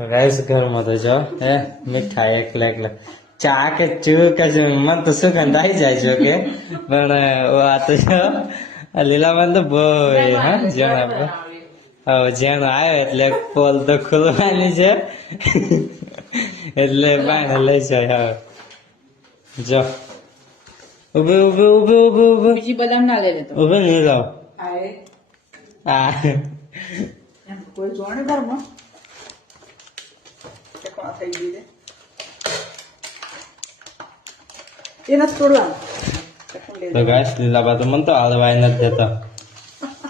તો ગાઈસ ઘરમાં તો જો હે મીઠાઈ એકલા ચા કે ચૂ કે મન તો સુગંધ આવી જાય છે કે પણ આ તો જો લીલાબેન તો બહુ હા જેણ આપણે હવે જેણ આવ્યો એટલે પોલ તો ખુલવાની છે એટલે બાને લઈ જાય હવે જો ઉભે બીજી બદામ ના લઈ લેતો ઉભે નહીં જાઓ હા કોઈ જોણે ઘરમાં થઈ ગઈ એ નથી તોડવાનું તો ગાઈસ લીલાબા તો મને તો હાલવાય નથી દેતા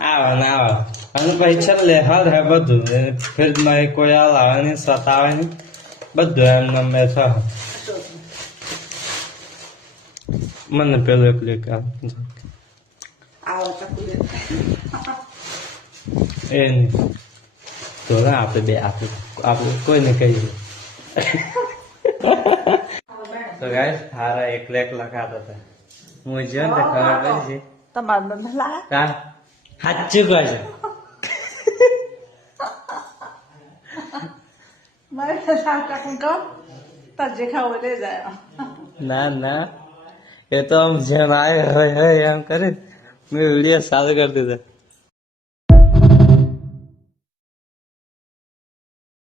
આવા ને આવા અને પછી છેલ્લે હાલ હે બધું ફ્રીજમાં કોઈ હાલ આવે નહીં સત આવે નહીં બધું એમને મેં છ મને પેલું એકલું કામ આવો ચકુ લે એ નહીં તો ના આપણે બે આપણે કોઈને કહીએ તો ગાઈસ હારા એકલા ખાતા હતા હું જો ને ખબર પડી છે તમારે નથી લાગે કા સાચું કહે છે મારે શાક કાકું કહો તાર જે ખાવું લઈ જાય ના એ તો આમ જેમ આવે હોય એમ કરે મેં વિડીયો ચાલુ કરી દીધો